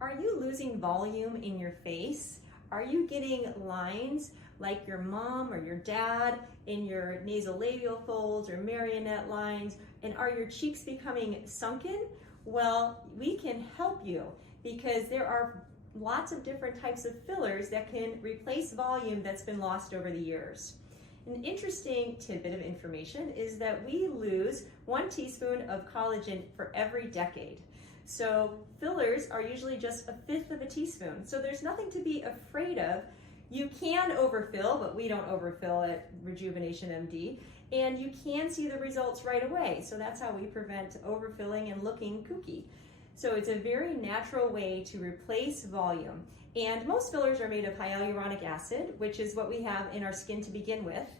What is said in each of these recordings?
Are you losing volume in your face? Are you getting lines like your mom or your dad in your nasolabial folds or marionette lines? And are your cheeks becoming sunken? Well, we can help you because there are lots of different types of fillers that can replace volume that's been lost over the years. An interesting tidbit of information is that we lose 1 teaspoon of collagen for every decade. So fillers are usually just 1/5 of a teaspoon. So there's nothing to be afraid of. You can overfill, but we don't overfill at Rejuvenation MD. And you can see the results right away. So that's how we prevent overfilling and looking kooky. So it's a very natural way to replace volume. And most fillers are made of hyaluronic acid, which is what we have in our skin to begin with.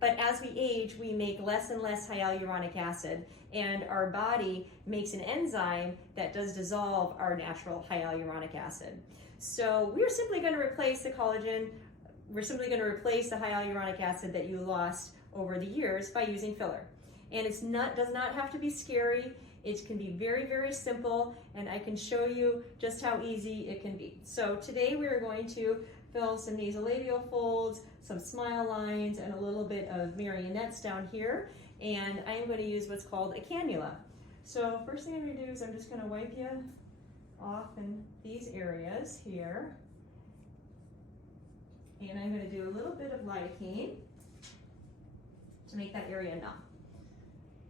But as we age, we make less and less hyaluronic acid, and our body makes an enzyme that does dissolve our natural hyaluronic acid. So we're simply going to replace the collagen, we're simply going to replace the hyaluronic acid that you lost over the years by using filler. And does not have to be scary. It can be very, very simple, and I can show you just how easy it can be. So today we are going to fill some nasolabial folds, some smile lines, and a little bit of marionettes down here. And I am going to use what's called a cannula. So first thing I'm going to do is I'm just going to wipe you off in these areas here. And I'm going to do a little bit of lidocaine to make that area numb.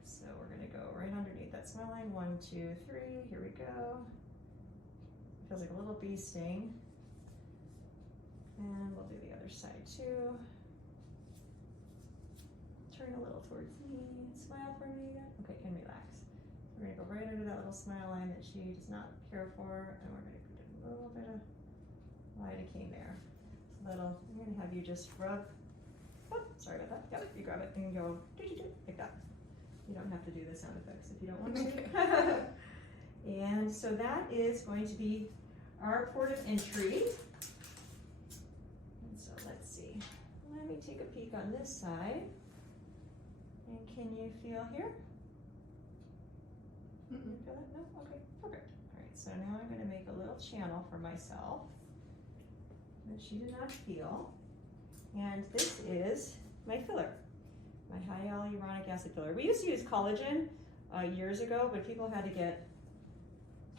So we're going to go right underneath that smile line. 1, 2, 3. Here we go. Feels like a little bee sting. And we'll do the other side too. Turn a little towards me. Smile for me again. Okay, and relax. We're going to go right under that little smile line that she does not care for, and we're going to put a little bit of lidocaine there. I'm going to have you just rub. Oh, sorry about that. Yep, you grab it and go like that. You don't have to do the sound effects if you don't want to. And so that is going to be our port of entry. And so let's see. Let me take a peek on this side. And can you feel here? You feel that? No? Okay, perfect. All right, so now I'm going to make a little channel for myself that she did not feel. And this is my filler, my hyaluronic acid filler. We used to use collagen years ago, but people had to get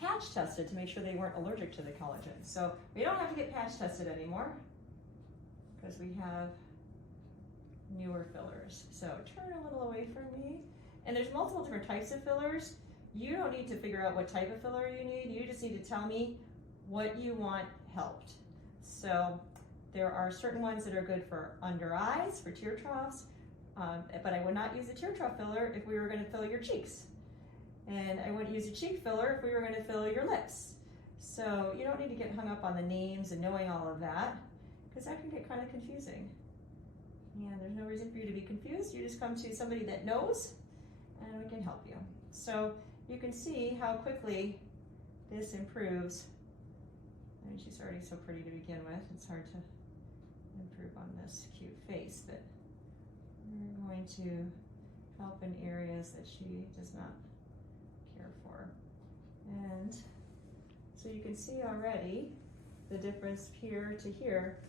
patch tested to make sure they weren't allergic to the collagen. So we don't have to get patch tested anymore because we have newer fillers. So turn a little away from me. And there's multiple different types of fillers. You don't need to figure out what type of filler you need. You just need to tell me what you want helped. So there are certain ones that are good for under eyes, for tear troughs, but I would not use a tear trough filler if we were going to fill your cheeks. And I wouldn't use a cheek filler if we were going to fill your lips. So you don't need to get hung up on the names and knowing all of that, because that can get kind of confusing. And there's no reason for you to be confused. You just come to somebody that knows, and we can help you. So you can see how quickly this improves. I mean, she's already so pretty to begin with. It's hard to improve on this cute face, but we're going to help in areas that she does not care for. And so you can see already the difference here to here.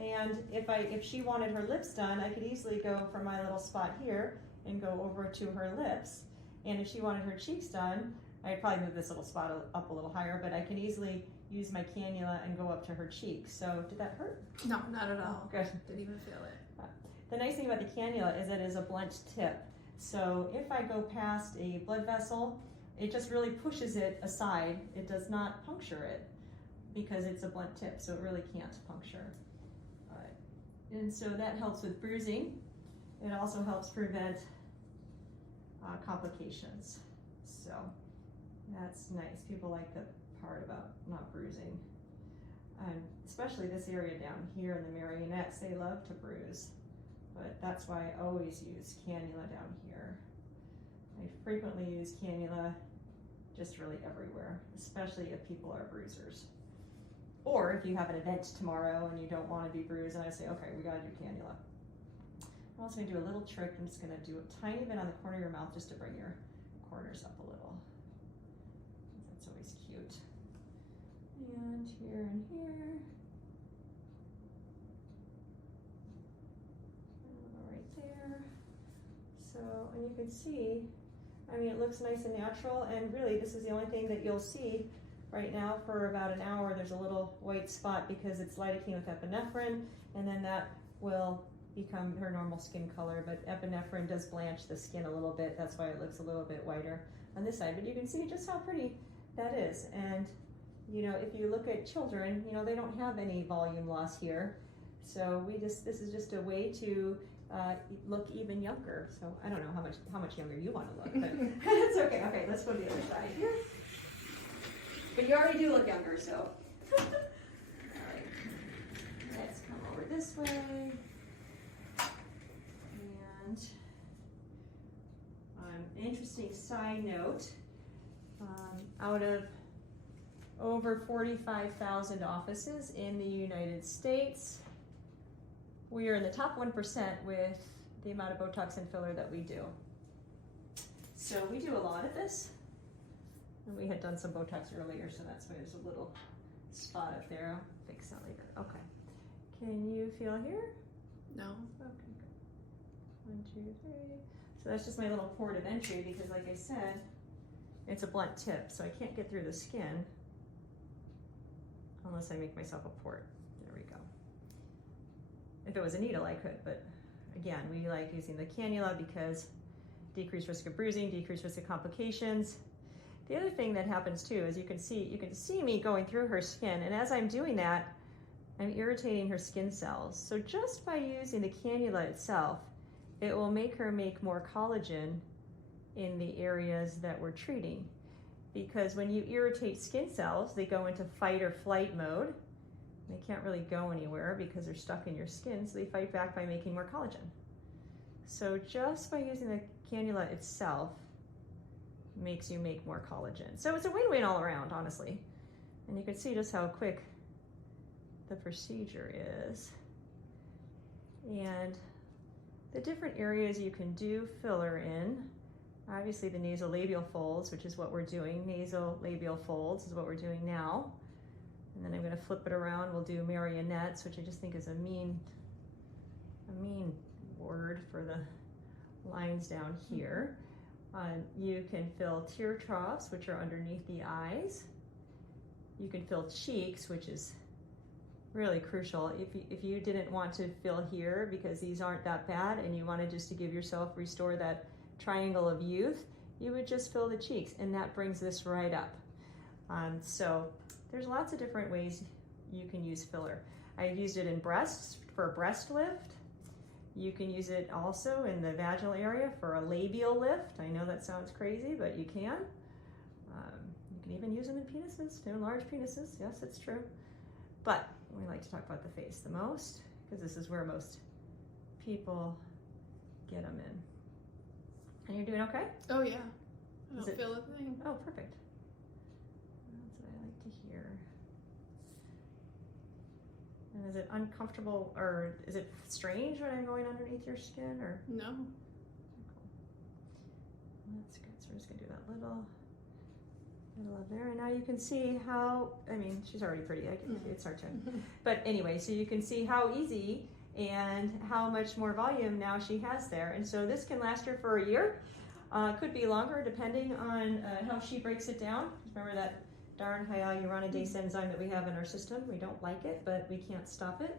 And if she wanted her lips done, I could easily go from my little spot here and go over to her lips. And if she wanted her cheeks done, I'd probably move this little spot up a little higher, but I can easily use my cannula and go up to her cheeks. So did that hurt? No, not at all. Oh, good. Didn't even feel it. The nice thing about the cannula is that it is a blunt tip. So if I go past a blood vessel, it just really pushes it aside. It does not puncture it because it's a blunt tip, so it really can't puncture. And so that helps with bruising. It also helps prevent complications. So that's nice. People like the part about not bruising. And especially this area down here in the marionettes, they love to bruise. But that's why I always use cannula down here. I frequently use cannula just really everywhere, especially if people are bruisers. Or if you have an event tomorrow and you don't want to be bruised, and I say, okay, we gotta do cannula. I'm also gonna do a little trick. I'm just gonna do a tiny bit on the corner of your mouth just to bring your corners up a little. That's always cute. here and here. Right there. So, and you can see, I mean, it looks nice and natural, and really this is the only thing that you'll see right now for about an hour. There's a little white spot because it's lidocaine with epinephrine, and then that will become her normal skin color, but epinephrine does blanch the skin a little bit. That's why it looks a little bit whiter on this side, but you can see just how pretty that is. And you know, if you look at children, you know, they don't have any volume loss here. So this is just a way to look even younger. So I don't know how much younger you want to look, but it's okay. Okay, let's go to the other side here. But you already do look younger, so. All right, let's come over this way. And an interesting side note, out of over 45,000 offices in the United States, we are in the top 1% with the amount of Botox and filler that we do. So we do a lot of this. And we had done some Botox earlier, so that's why there's a little spot up there. I'll fix that later. Okay. Can you feel here? No. Okay, good. 1, 2, 3. So that's just my little port of entry because, like I said, it's a blunt tip, so I can't get through the skin unless I make myself a port. There we go. If it was a needle, I could, but again, we like using the cannula because decreased risk of bruising, decreased risk of complications. The other thing that happens too is you can see me going through her skin, and as I'm doing that, I'm irritating her skin cells. So just by using the cannula itself, it will make her make more collagen in the areas that we're treating. Because when you irritate skin cells, they go into fight or flight mode. They can't really go anywhere because they're stuck in your skin, so they fight back by making more collagen. So just by using the cannula itself makes you make more collagen. So it's a win-win all around, honestly. And you can see just how quick the procedure is. And the different areas you can do filler in, obviously the nasolabial folds, which is what we're doing. Nasolabial folds is what we're doing now. And then I'm going to flip it around. We'll do marionettes, which I just think is a mean word for the lines down here. You can fill tear troughs, which are underneath the eyes. You can fill cheeks, which is really crucial. If you didn't want to fill here because these aren't that bad and you wanted just to give yourself, restore that triangle of youth, you would just fill the cheeks, and that brings this right up. So there's lots of different ways you can use filler. I've used it in breasts for a breast lift. You can use it also in the vaginal area for a labial lift. I know that sounds crazy, but you can. You can even use them in penises, to enlarge penises. Yes, it's true. But we like to talk about the face the most because this is where most people get them in. And you're doing okay? Oh yeah, I don't feel a thing. Oh, perfect. That's what I like to hear. And is it uncomfortable or is it strange when I'm going underneath your skin or? No. Cool. That's good. So we're just gonna do that little of there. And now you can see how, I mean, she's already pretty. It's our turn. But anyway, so you can see how easy and how much more volume now she has there. And so this can last her for a year. Could be longer depending on how she breaks it down. Remember that darn hyaluronidase enzyme that we have in our system. We don't like it, but we can't stop it.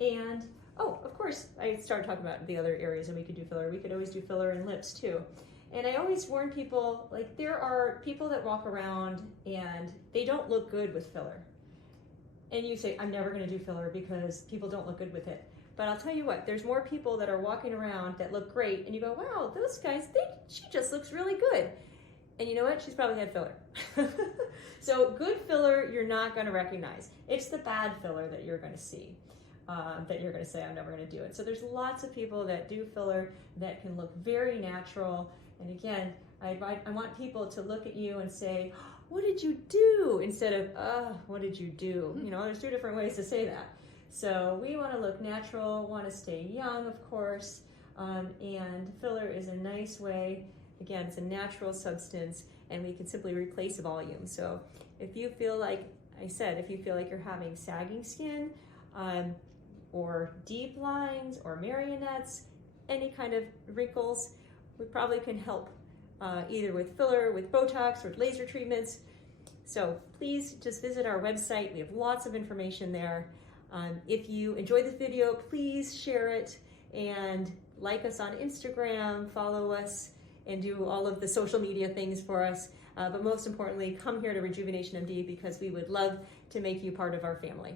And oh, of course, I started talking about the other areas that we could do filler. We could always do filler in lips too. And I always warn people, like there are people that walk around and they don't look good with filler. And you say, I'm never gonna do filler because people don't look good with it. But I'll tell you what, there's more people that are walking around that look great and you go, wow, those guys, she just looks really good. And you know what? She's probably had filler. So good filler, you're not gonna recognize. It's the bad filler that you're gonna see, that you're gonna say, I'm never gonna do it. So there's lots of people that do filler that can look very natural. And again, I want people to look at you and say, what did you do? Instead of, what did you do? You know, there's two different ways to say that. So we want to look natural, want to stay young, of course, and filler is a nice way. Again, it's a natural substance, and we can simply replace volume. So if you feel like I said, if you feel like you're having sagging skin, or deep lines or marionettes, any kind of wrinkles, we probably can help either with filler, with Botox, or laser treatments. So please just visit our website. We have lots of information there. If you enjoyed this video, please share it and like us on Instagram, follow us, and do all of the social media things for us. But most importantly, come here to Rejuvenation MD because we would love to make you part of our family.